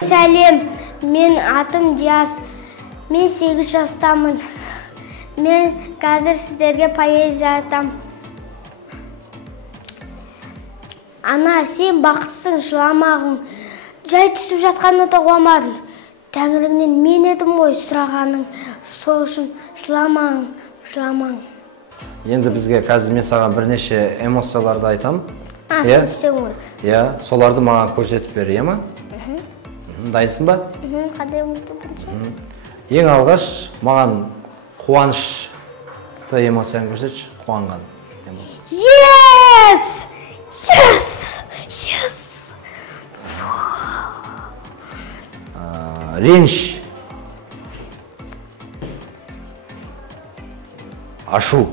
Сәлем, мен атым Диас. Мен 8 жастамын. Мен қазір сіздерге поэзия айтам. Ана, сен бақытсың, жыламағың. Жай түсіп жатқанына да қуамадың. Тәңіріңнен мен едім ғой сұрағаның. Сол үшін жыламаң. Енді бізге қазір мен саған бірнеше эмоцияларды айтам. Соларды маған көрсетіп бер, ема? Дайынсың ба? Қандай ұмытып? Ең алғаш маған қуанышты эмоцияны көрсетші, қуанған эмоция. Yes! Реніш, ашу,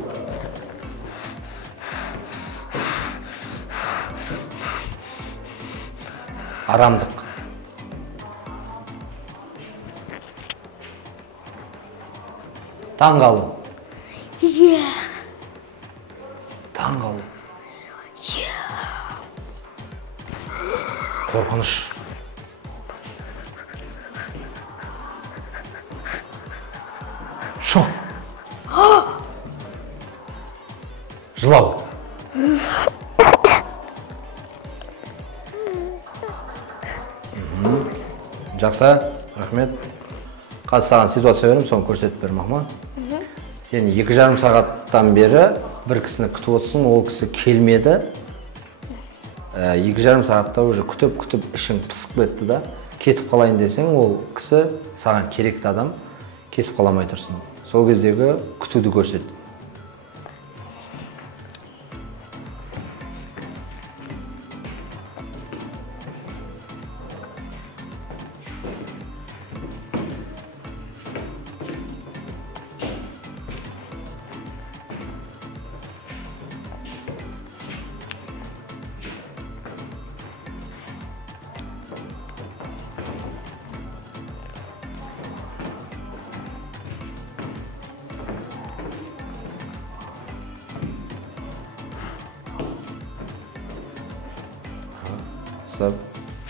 арамдық, таңғалу, қорқыныш, шок, жылау. Жақсы, рахмет. Қазір саған ситуация берем, соны көрсетіп бермек ма? Сен 2,5 сағаттан бері бір кісіні күтіп отырсың, ол кісі келмеді. 2,5 сағатта уже күтіп ішің пысып кетті да. Кетіп қалайын десең, ол кісі саған керекті адам, кетіп қаламай тұрсың. Сол кездегі күтуді көрсет.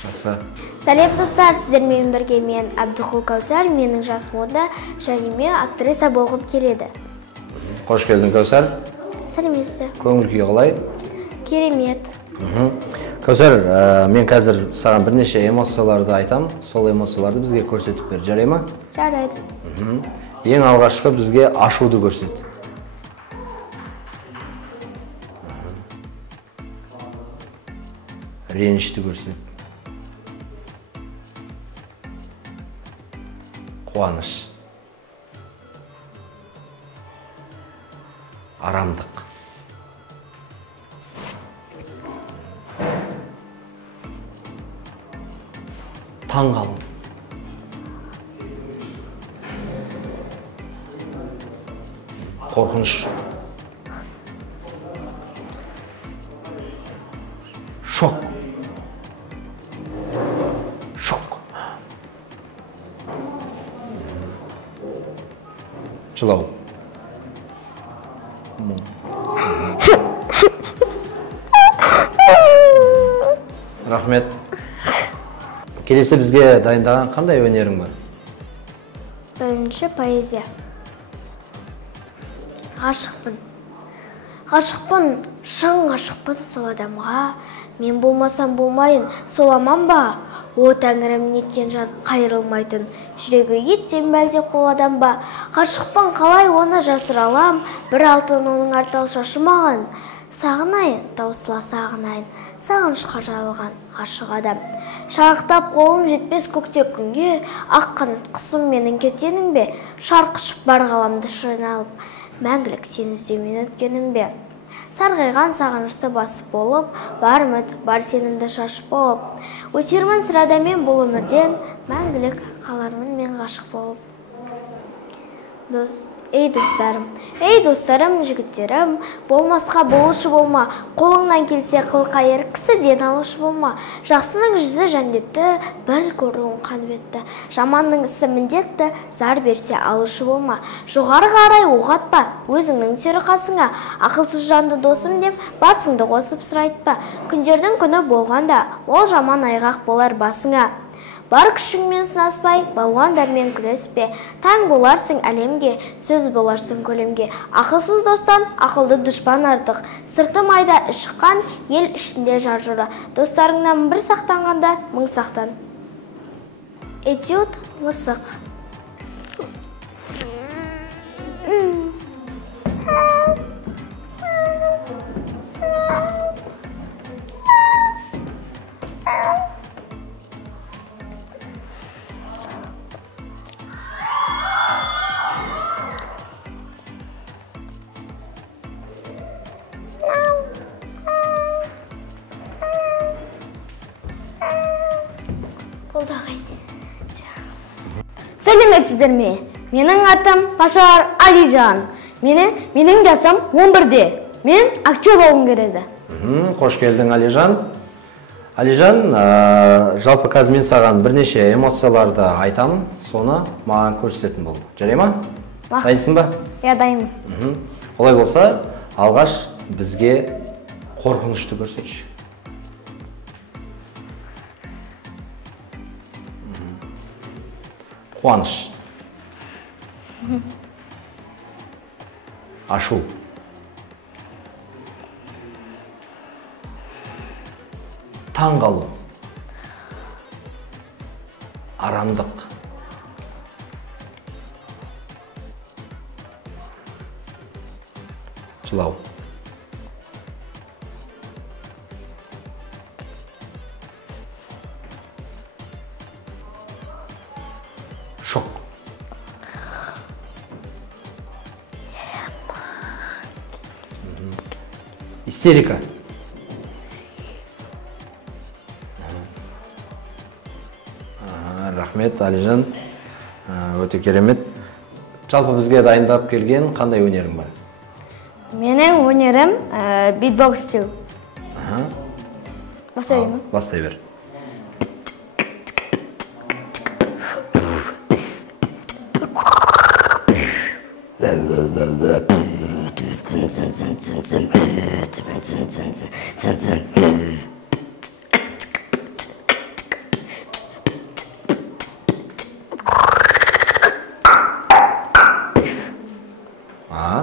Жақсы. Сәлем достар, сіздермен бірге мен Әбдіқұл Кәусар, менің жасым 10-да, және мен актриса болғым келеді. Қош келдің, Кәусар. Сәлеметсіз. Көңіл күй қалай? Керемет. Кәусар, мен қазір саған бірнеше эмоцияларды айтам, сол эмоцияларды бізге көрсетіп бер, жарай ма? Жарайды. Ең алғашқы бізге ашуды көрсет. Ренішті көрсет. Қуаныш. Арамдық. Таңғалу. Қорқыныш. Шок. Жылау. Рахмет. Келесі бізге дайындаған қандай өнерің бар? Бірінші поэзия. Ғашықпын, шын ғашықпын сол адамға. Мен болмасам болмайын, сол аман ба? О тәңірім, неткен жан қайырылмайтын, жүрегі еттен бәлде қол адам ба? Ғашықпын, қалай оны жасыра алам, бір алтын оның артал шашы маған. Сағынайын, таусыла сағынайын, сағынышқа жаралған ғашық адам. Шарықтап қолым жетпес көкте күнге, ақ қанат құсым менің кетенің бе? Шарқышып бар ғаламды шырналып, мәңгілік сені іздеумен өткенім бе? Сарғайған сағынышты басып болып, бар үміт, бар сенімді шашып болып. Өтермін сырада мен бұл өмірден, мәңгілік қалармын мен ғашық болып. Ей достарым, жігіттерім, болмасқа болушы болма, қолыңнан келсе қыл қайыр, кісіден алушы болма. Жақсының жүзі жәндетті, бір көруің қанбетті, жаманның ісі міндетті, зар берсе алушы болма. Жоғары қарай оқ атпа, өзіңнің түсері қасыңа, ақылсыз жанды досым деп, басыңды қосып сыр айтпа. Күндердің күні болғанда, ол жаман айғақ болар басыңа. Бар күшіңмен сынаспай, балуандармен күреспе. Таң боларсың әлемге, сөз боларсың көлемге. Ақылсыз достан ақылды дұшпан артық. Сырты майда ішыққан, ел ішінде жар-жора. Достарыңнан бір сақтанғанда, мың сақтан. Этюд мысық. Сәлеметсіздер ме? Менің атым Пашар Алижан. Менің жасым 11-де. Мен актер болғым келеді. Қош келдің, Алижан. Алижан, жалпы қазір мен саған бірнеше эмоцияларды айтамын, соны маған көрсететін болды. Жарай ма? Дайынсың ба? Иә, дайынмын. Олай болса, алғаш бізге қорқынышты көрсетші. Қуаныш. Ашу. Таң қалу. Арамдық. Жылау. Шок. Истерика. Рахмет, Алижан. Өте керемет. Жалпы бізге дайындап келген қандай өнерің бар? Менің өнерім битбокс істеу. Бастай берейін? Бастай бер.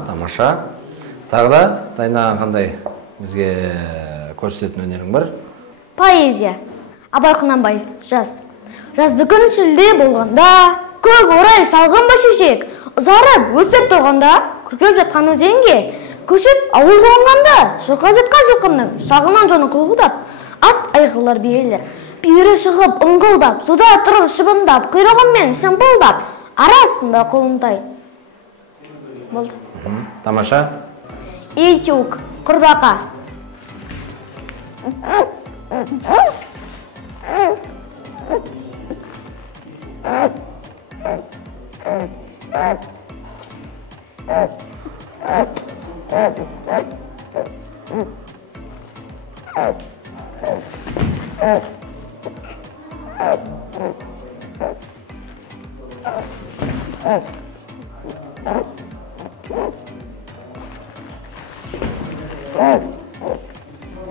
Тамаша. Тағы да дайындаған қандай бізге көрсететін өнерің бар? Поэзия. Абай Құнанбаев, жаз. Жазды күн шілде болғанда, көк орай шалғын ба шешек, ұзарып өсіп тұрғанда, күркеп жатқан өзенге, көшіп ауыл қонғанда, шырқап жатқан жылқының шағынан жоны қылғылдап, ат айғылар биелер, бүйірі шығып ұңғылдап, суда тұрып шыбындап, құйрығымен шымпылдап, арасында құлынтай. Болды. Тамаша. Итюк, құрбақа.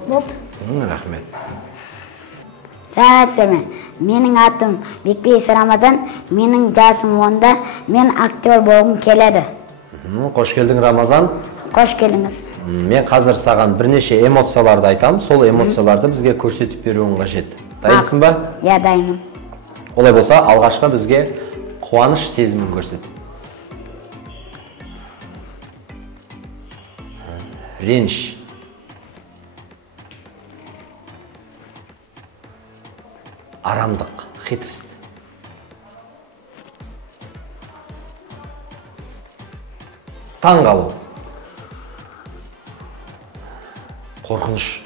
Болды. Рахмет. Сәлеметсіздер. Менің атым Бекбейіс Рамазан, менің жасым 10-да, мен актер болғым келеді. Қош келдің, Рамазан. Қош келдіңіз. Мен қазір саған бірнеше эмоцияларды айтам, сол эмоцияларды бізге көрсетіп беруің қажет. Дайынсың ба? Иә, дайынмын. Олай болса, алғашқы бізге қуаныш сезімін көрсет. Реніш. Арамдық, хитрость. Таң қалу. Қорқыныш.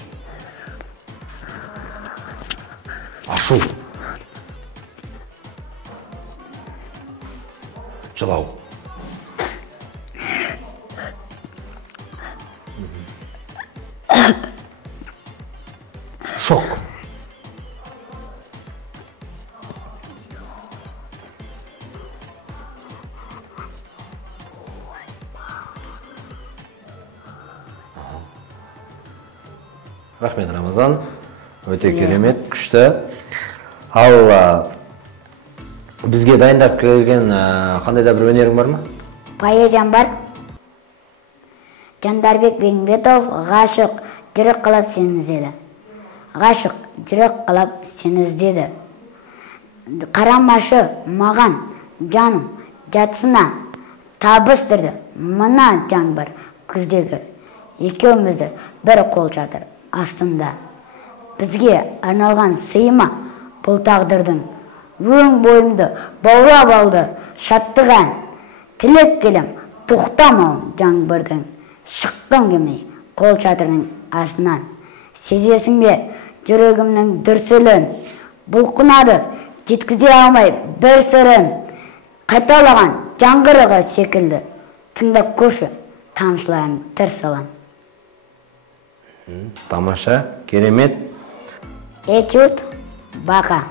Ашу. Жылау. Шок. Рахмет, Рамазан. Өте керемет, күшті. Ал Бізге дайындап келген қандай да бір өнерің бар ма? Поэзиям бар. Жандарбек Бекмбетов ғашық жүрек қалап сені іздеді. Ғашық жүрек қалап сені іздеді. Қарамашы маған жаным жатсына табыстырды. Мына жаңбыр күздегі екеумізді бір қол жатыр астында. Бізге арналған сыйма бұл тағдырдың. Өң бойымды баурап алды шаттық ән. Тілек келем тоқтамауым жаңбырдың. Шыққым келмей қол шатырының астынан. Сезесің бе жүрегімнің дүрсілін? Бұлқынады жеткізе алмай бір сырын. Қайталаған жаңғырығы секілді. Тыңдап көрші тамшыларын тырсылын. Тамаша, керемет. Этюд бақа.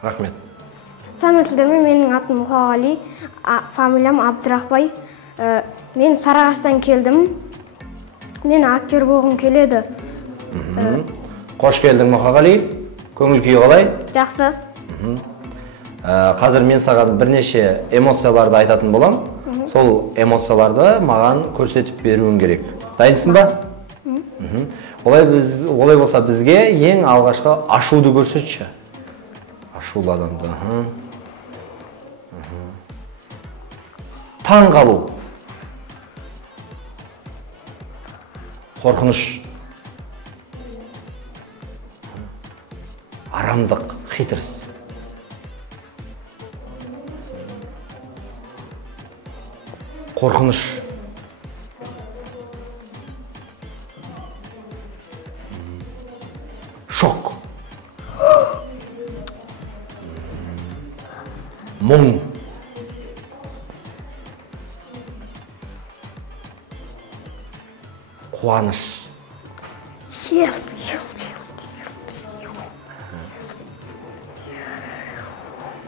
Рахмет. Сәлеметсіздер, менің атым Мұқағали, фамилиям Абдырақбай. Мен Сарыағаштан келдім. Мен актер болғым келеді. Қош келдің, Мұқағали. Көңіл күй қалай? Жақсы. Қазір мен саған бірнеше эмоцияларды айтатын болам. Сол эмоцияларды маған көрсетіп беруің керек. Дайынсың ба? Олай болса бізге ең алғашқы ашуды көрсетші. Ашулы адамды. Таң қалу. Қорқыныш. Арамдық, хитріс. Қорқыныш. Шок. Мұң. Қуаныш.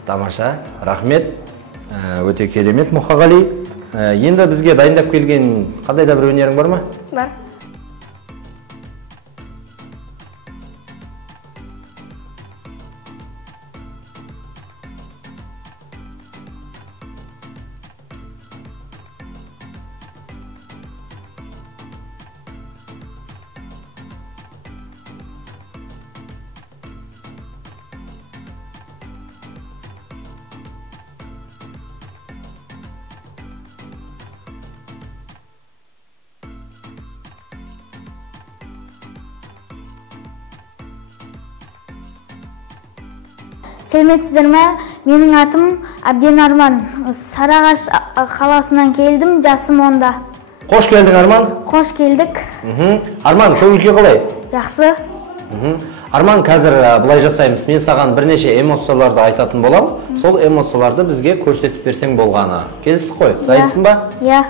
Тамаша, рахмет. Өте керемет, Мұқағали. Енді бізге дайындап келген қандай да бір өнерің бар ма? Бар. Сәлеметсіздер ме? Менің атым Әбден Арман. Сарыағаш қаласынан келдім, жасым 10-да. Қош келдің, Арман. Қош келдік. Арман, көңіл күй қалай? Жақсы. Арман, қазір былай жасаймыз. Мен саған бірнеше эмоцияларды айтатын болам. Сол эмоцияларды бізге көрсетіп берсең болғаны. Келесіз қой, дайынсың ба? Иә.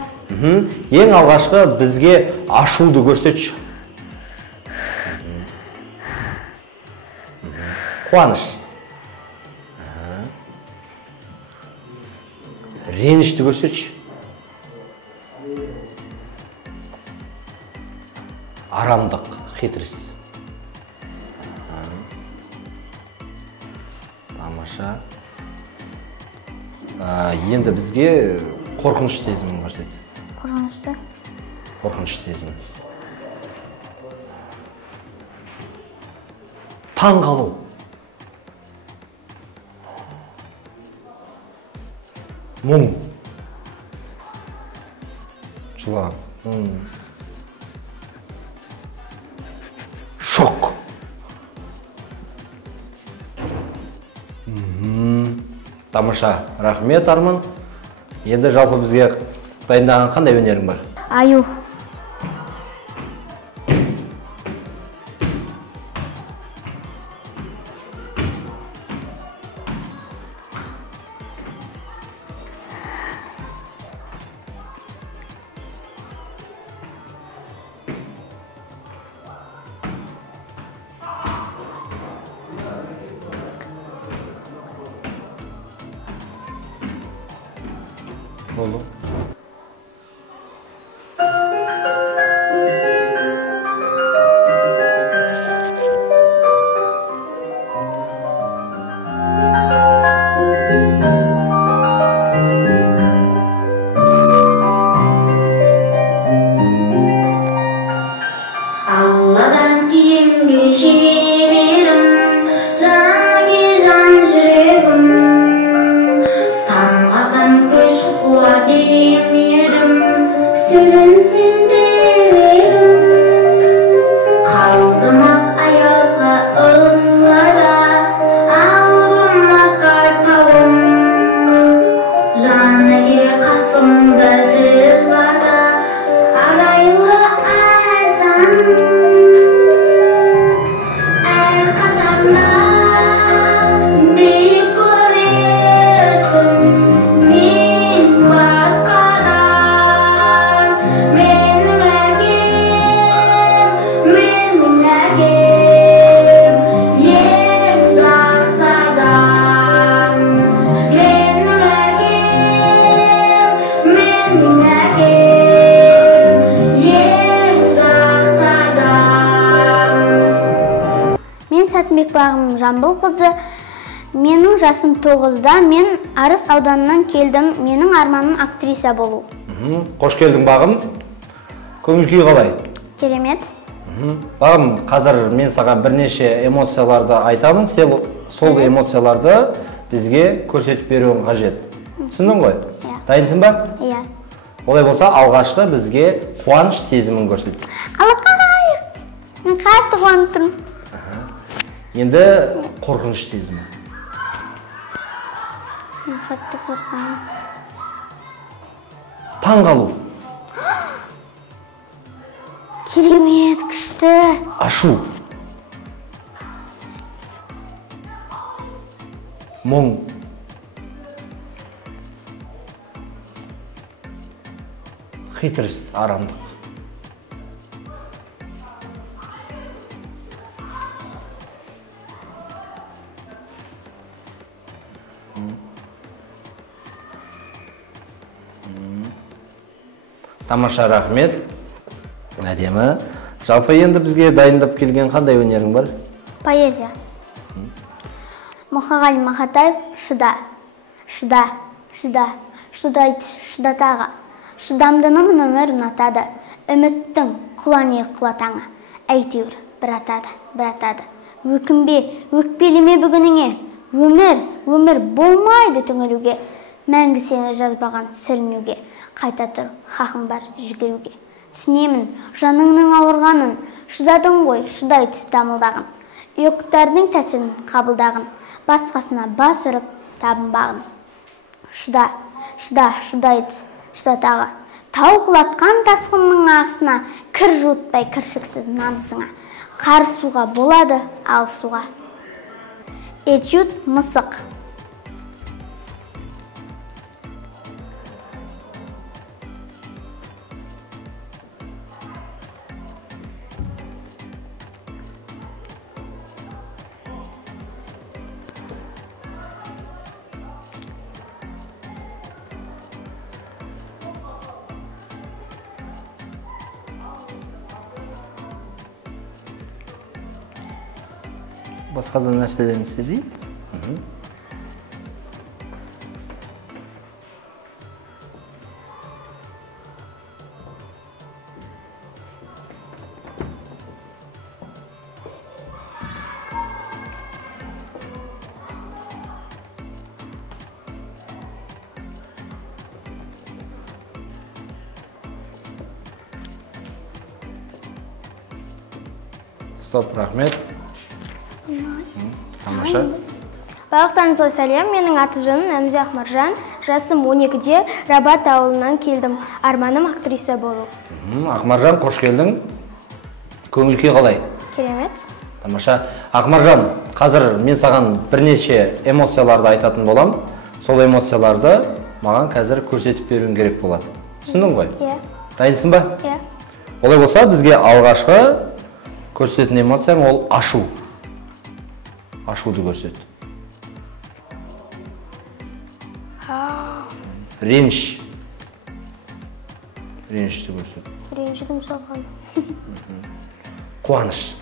Ең алғашқы бізге ашуды көрсетші. Қуаныш. Ренішті көрсетші. Арамдық, хитріс. Тамаша. Енді бізге қорқыныш сезімін көрсет. Қорқынышты. Қорқыныш сезімі. Таң қалу. Мұң. Жылап. Шок. Тамаша, рахмет, Арман. Енді жалпы бізге дайындаған қандай өнерің бар? Аю. Болды. Алладан кейінгі шеберім, жанға жан жүрегім, самғасам күш қуат емедім, сүрінсем терегім. Қалдымас аязға ызғарда, албымас қартауым, жаныге қасымда сіз барда, арайлы Сәтмек бағым Жамбыл қызы. Менің жасым 9-да, мен Арыс ауданынан келдім. Менің арманым актриса болу. Қош келдің бағым. Көңіл күй қалай? Керемет. Бағым, қазір мен саған бірнеше эмоцияларды айтамын. Сол эмоцияларды бізге көрсетіп беруің қажет. Түсіндің ғой? Дайынсың ба? Иә. Олай болса, алғашқы бізге қуаныш сезімін көрсет. Алақайық. Мен қатты қуанып тұрмын. Енді қорқыныш сезімі. Мен қатты қорқамын. Таңғалу. Керемет, күшті. Ашу. Мұң. Хитріс, арамдық. Тамаша, рахмет. Әдемі. Жалпы енді бізге дайындап келген қандай өнерің бар? Поэзия. Мұқағали Мақатаев шыда. Шыда, шыда, шыдайды, шыдатаға. Шыдамдының өмір ұнатады. Үміттің құлане құлатаңа. Әйтеуір, бір атады. Өкінбе, өкпелеме бүгініңе. Өмір болмайды түңілуге. Мәңгі сені жазбаған сүрінуге. Қайта тұр, хақым бар жүгіруге. Сінемін, жаныңның ауырғанын, шыдадың ғой, шыдай түс дамылдағын. Өкіттардың тәсілін қабылдағын, басқасына бас ұрып табынбағын. Шыда, шыдай түс, шыдатаға. Тау құлатқан тасқынның ағысына, кір жуытпай кіршіксіз намысыңа. Қар суға болады, ал суға. Этюд мысық. Басқа да нәрселерін істейін. Стоп, рахмет. Тамаша. Барлықтарыңызға сәлем, менің аты жөнім Әмзе Ахмаржан. Жасым 12-де Рабат ауылынан келдім. Арманым актриса болу. Ахмаржан, қош келдің. Көңіл күй қалай? Керемет. Тамаша. Ахмаржан, қазір мен саған бірнеше эмоцияларды айтатын болам. Сол эмоцияларды маған қазір көрсетіп беруің керек болады. Түсіндің ғой? Иә. Дайынсың ба? Иә. Олай болса, бізге алғашқы көрсететін эмоцияң ол ашу. Ашуды көрсет. Ау. Реніш. Ренішті көрсет. Ренжідім саған. Қуаныш.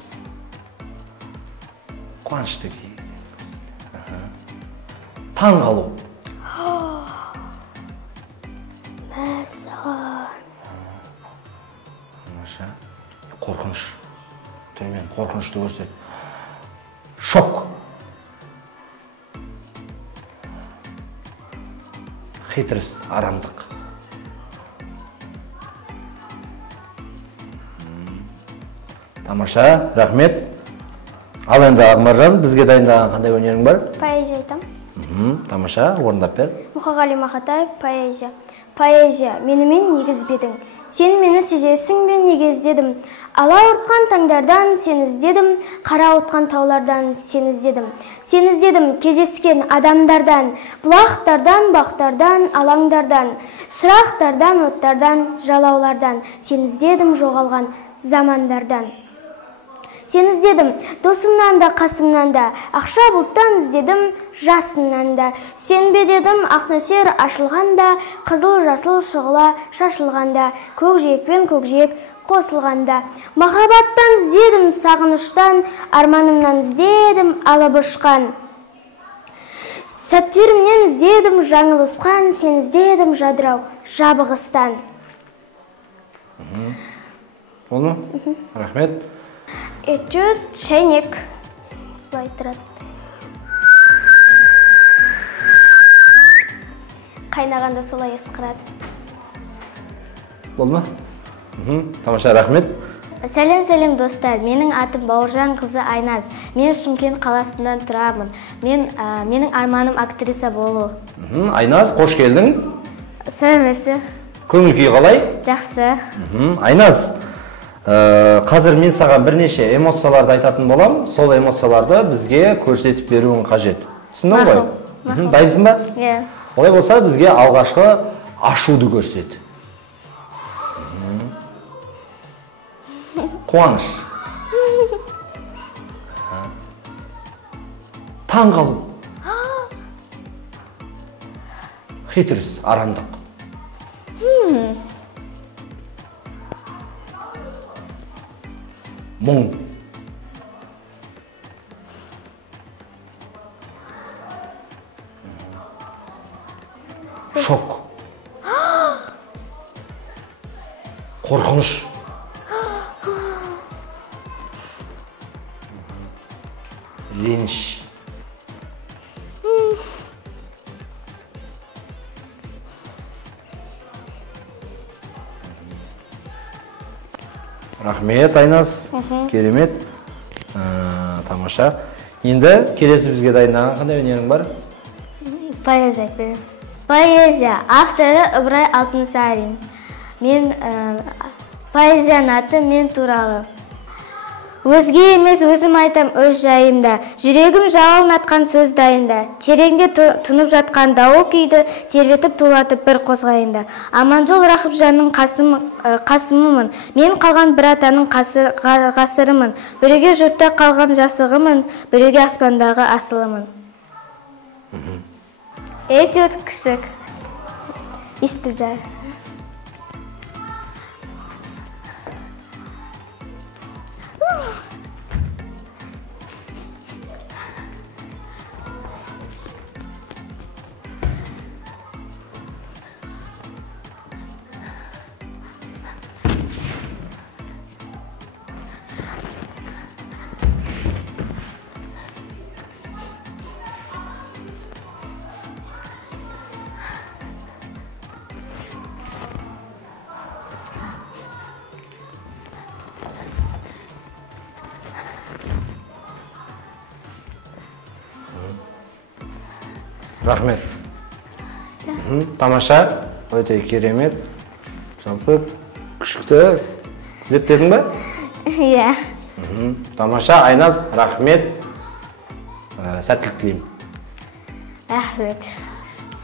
Қуанышты кейде. Таң қалу. Мәсаған. Қорқыныш. Төмен қорқынышты көрсет. Шок. Хитріс, арамдық. Тамаша, рахмет. Ал енді Ақмаржан, бізге дайындаған қандай өнерің бар? Поэзия айтам. Тамаша, орындап бер. Мұқағали Мақатаев, поэзия. Поэзия, менімен негізбедің. Сен мені сезесің бе неге іздедім? Ала ұртқан таңдардан сен іздедім, қара ұтқан таулардан сен іздедім. Сен іздедім кезескен адамдардан, бұлақтардан, бақтардан, алаңдардан, шырақтардан, оттардан, жалаулардан. Сен іздедім жоғалған замандардан. Сен іздедім досымнан да қасымнан да, ақша бұлттан іздедім жасынан да. Сен бе дедім ақ нөсер ашылғанда, қызыл жасыл шұғыла шашылғанда, көкжиекпен көкжиек қосылғанда. Махаббаттан іздедім сағыныштан, арманымнан іздедім алып ұшқан. Сәттерімнен іздедім жаңылысқан, сен іздедім жадырау жабығыстан. Оны? Рахмет. Этюд шәйнек. Былай тұрады. Қайнағанда солай ысқырады. Болды ма? Тамаша, рахмет. Сәлем достар, менің атым Бауыржан қызы Айназ. Мен Шымкент қаласынан тұрамын. Менің арманым актриса болу. Айназ, қош келдің. Сәлеметсіз. Көңіл күй қалай? Жақсы. Айназ, қазір мен саған бірнеше эмоцияларды айтатын болам. Сол эмоцияларды бізге көрсетіп беруің қажет. Түсіндің ғой? Дайынсың ба? Иә. Олай болса, бізге алғашқы ашуды көрсет. Қуаныш. Таң қалу. Хитріс, арамдық. Мұң. Шок. Қорқыныш. Реніш. Рахмет, Айназ. Керемет. Тамаша. Енді келесі бізге дайындаған қандай өнерің бар? Поэзия. Поэзия. Авторы Ыбырай Алтынсарин. Мен поэзияның аты мен туралы. Өзге емес өзім айтам өз жайымда, жүрегім жалын атқан сөз дайында, тереңде тұнып жатқан дауыл күйді тербетіп тулатып бір қозғайында. Аманжол Рахыпжанның қасымымын, мен қалған бір атаның ғасырымын, біреуге жұртта қалған жасығымын, біреуге аспандағы асылымын. Этюд күшік. Естіп жай. Рахмет. Тамаша, өте керемет. Жалпы күшікті зерттедің бе? Иә. Тамаша, Айназ, рахмет. Сәттілік тілеймін. Рахмет.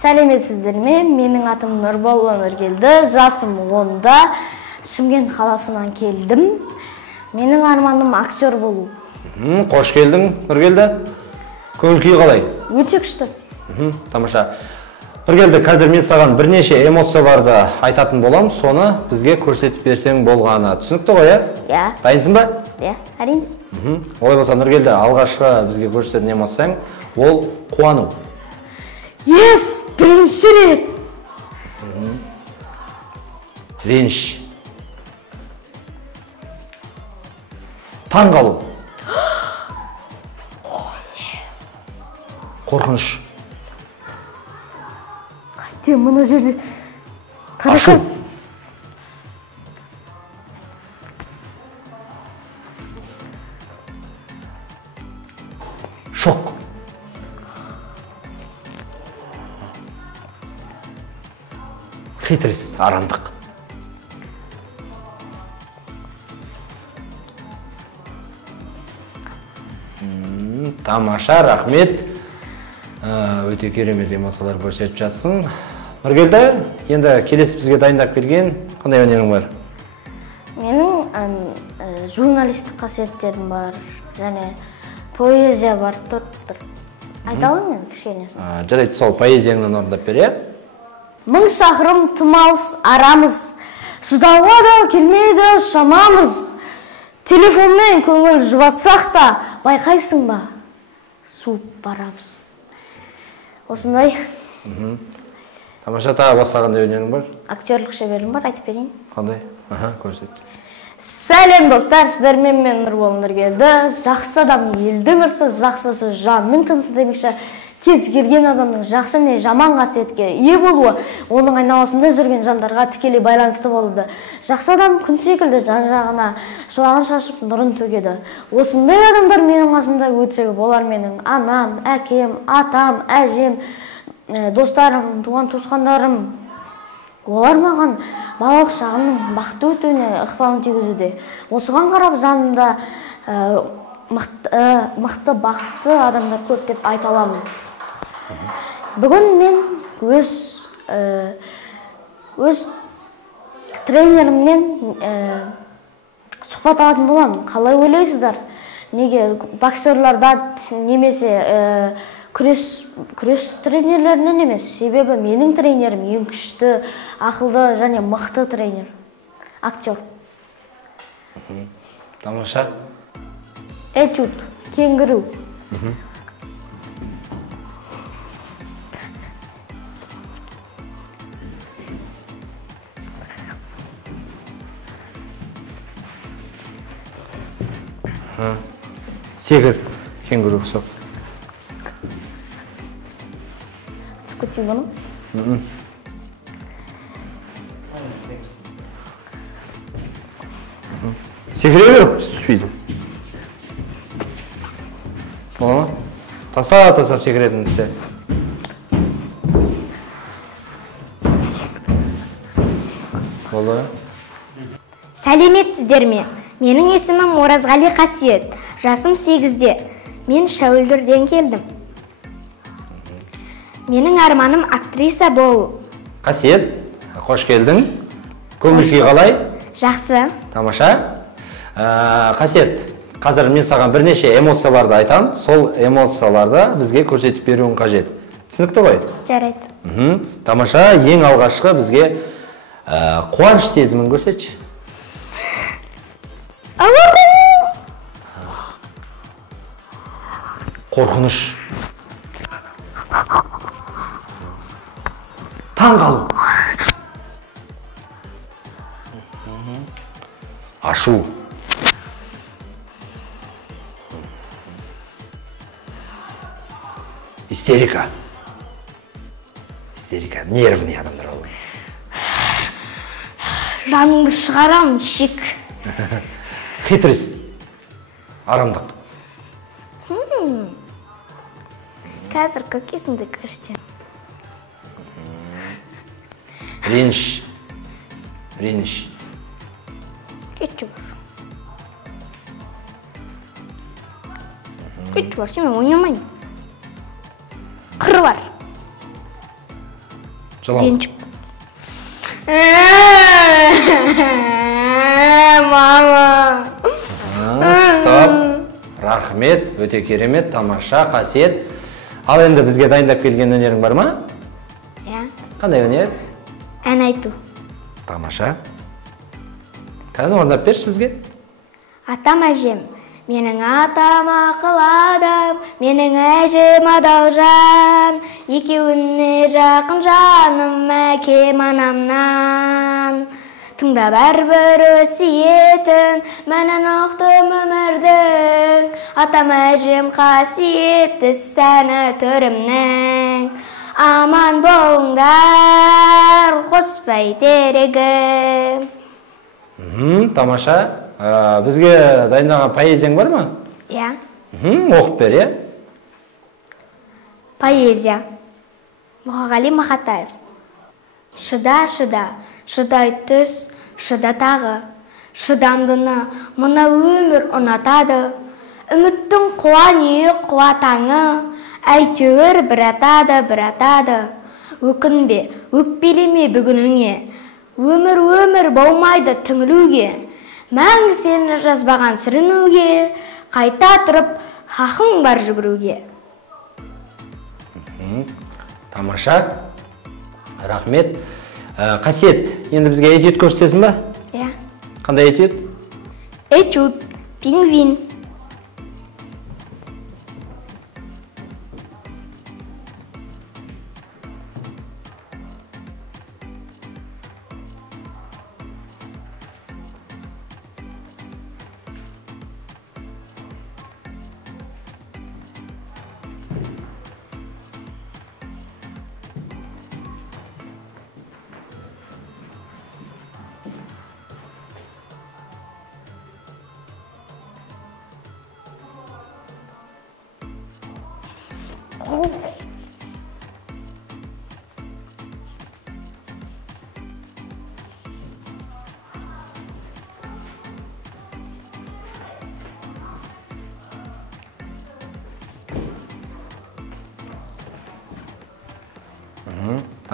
Сәлеметсіздер ме? Менің атым Нұрбол Нұргелді, жасым 10-да, Шымкент қаласынан келдім. Менің арманым актер болу. Қош келдің, Нұргелді. Көңіл күй қалай? Өте күшті. Тамаша. Нұргелді, қазір мен саған бірнеше эмоцияларды айтатын болам, соны бізге көрсетіп берсең болғаны. Түсінікті ғой, Иә. Дайынсың ба? Иә, әрине. Олай болса, Нұргелді, алғашқы бізге көрсететін эмоцияң ол қуану. Бірінші рет. Реніш. Таң қалу. Қорқыныш. Мұны жерде Ашу. Шок. Хитрость, арамдық. Тамаша, рахмет. Өте керемет эмоциялар көрсетіп жатсың. Нұргелді, енді келесі бізге дайындап келген қандай өнерің бар? Менің журналистік қасиеттерім бар, және поэзия бар, бір. Айта аламын мен кішкенесін? Жарайды, сол поэзияңнан орындап бер, иә? Мың шақырым тым алыс арамыз, шыдауға да келмейді шамамыз. Телефонмен көңіл жұбатсақ та, байқайсың ба, суып барамыз. Осындай. Тамаша, тағы басқа қандай өнерің бар? Актерлік шеберлігім бар, айтып берейін. Қандай? Көрсет. Сәлем достар, сіздермен мен Нұрбол Нұргелді. Жақсы адам елдің ырсы, жақсы сөз жанның тынысы демекші. Кез келген адамның жақсы не жаман қасиетке ие болуы, оның айналасында жүрген жандарға тікелей байланысты болады. Жақсы адам күн секілді жан-жағына шуағын шашып нұрын төгеді. Осындай адамдар менің қасымда өтсе, олар менің анам, әкем, атам, әжем, достарым, туған туысқандарым. Олар маған балалық шағымның бақытты өтуіне ықпалын тигізуде. Осыған қарап жанымда мықты бақытты адамдар көп деп айта аламын. Бүгін мен өз тренерімнен сұхбат алатын боламын. Қалай ойлайсыздар? Неге боксерларда немесе күрес тренерлерінен емес, себебі менің тренерім ең күшті, ақылды және мықты тренер, актер. Тамаша. Этюд, кенгуру. Секір, кенгуру соқ. Скути bunu. Секіре беріп, түспейді. Бола ма? Тастап секіретін істе. Болды. Сәлеметсіздер ме? Менің есімім Оразғали Қасиет. Жасым 8-де. Мен Шәуілдірден келдім. Менің арманым актриса болу. Қасиет, қош келдің. Көңіл-күй қалай? Жақсы. Тамаша. Қасиет, қазір мен саған бірнеше эмоцияларды айтам. Сол эмоцияларды бізге көрсетіп беруің қажет. Түсінікті ғой? Жарайды. Тамаша, ең алғашқы бізге қуаныш сезімін көрсетші. Қорқыныш. Таң қалу. Ашу. Истерика. Истерика. Нервный адамдар ол. Жаныңды шығарам, шик. Хитрость. Арамдық. Қазір көкесіңді көрсетем. Реніш. Реніш. Кетші бар. Кетші бар, сен мен ойнамайын. Қыр бар. Жылау. Денчік. Мама. Стоп. Рахмет, өте керемет, тамаша, қасиет. Ал енді бізге дайындап келген өнерің бар ма? Иә. Қандай өнер? Ән айту. Тамаша. Кәдімгі орындап берші бізге. Атам әжем, менің атам ақыл адам, менің әжем адал жан, екеуіне жақын жаным әкем анамнан. Тыңдап әрбір өсиетін, мәнін ұқтым өмірдің, атам әжем қасиетті сәні түрімнің. Аман болыңдар, қоспай терегім. Тамаша. Бізге дайындаған поэзияң бар ма? Иә. Оқып бер, е? Поэзия. Мұқағали Мақатаев. Шыда, шыда, шыдай түс, шыда тағы. Шыдамдыны мұна өмір ұнатады. Үміттің қуанүйі қуатаңы, әйтеуір бір атады. Өкінбе, өкпелеме бүгініңе. Өмір болмайды түңілуге. Мәңгі сені жазбаған сүрінуге, қайта тұрып хақың бар жүгіруге. Тамаша. Рахмет. Қасиет, енді бізге этюд көрсетесің ба? Иә. Қандай этюд? Этюд, пингвин.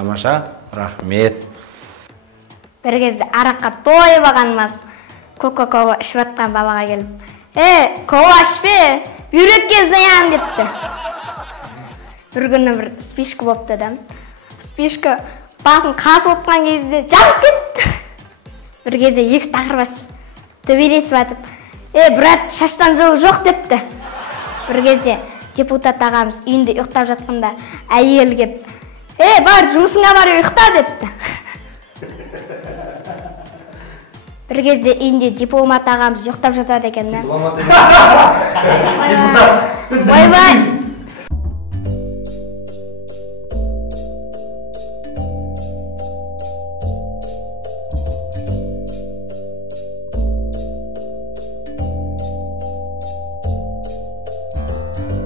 Тамаша, рахмет. Бір кезде араққа тойып алғанмыз. Кока-кола ішіп атқан балаға келіп, кола ішпе, бүйрекке зиян депті. Бір күні бір спичка болыпты да. Спичка басын қасып отқан кезде жанып кетті. Бір кезде екі тақырбас төбелесіп атып, брат, шаштан жол жоқ депті. Бір кезде депутат ағамыз үйінде ұйықтап жатқанда әйел келіп, бар, жұмысыңа бар, ұйықта депті. Бір кезде үйінде дипломат ағамыз ұйықтап жатады екен. Дипломат емес. Ойбай.